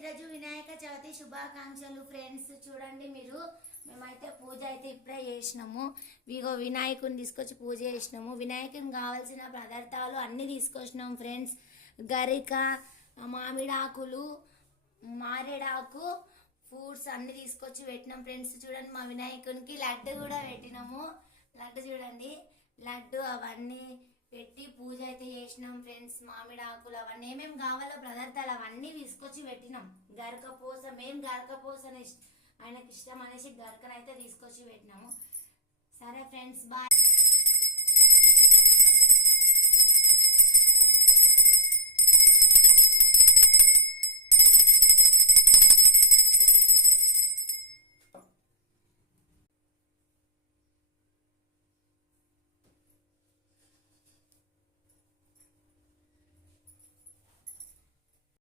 ఈరోజు వినాయక చవితి శుభాకాంక్షలు ఫ్రెండ్స్. చూడండి మీరు, మేమైతే పూజ అయితే ఇప్పుడే చేసినాము. ఇగో వినాయకుని తీసుకొచ్చి పూజ చేసినాము. వినాయకుని కావాల్సిన పదార్థాలు అన్నీ తీసుకొచ్చినాము ఫ్రెండ్స్. గరిక, మామిడాకులు, మారేడాకు, ఫ్రూట్స్ అన్ని తీసుకొచ్చి పెట్టినాం ఫ్రెండ్స్. చూడండి మా వినాయకునికి లడ్డు కూడా పెట్టినాము. లడ్డు చూడండి, లడ్డు అవన్నీ పెట్టి పూజ అయితే చేసినాం ఫ్రెండ్స్. మామిడాకులు అవన్నీ ఏమేమి కావాలో పదార్థాలు అవన్నీ తీసుకొచ్చి పెట్టినాం. గరకపోస, మేము గరకపోస ఆయనకి ఇష్టం అనేసి గరకనైతే తీసుకొచ్చి పెట్టినాము. సరే ఫ్రెండ్స్, బాయ్.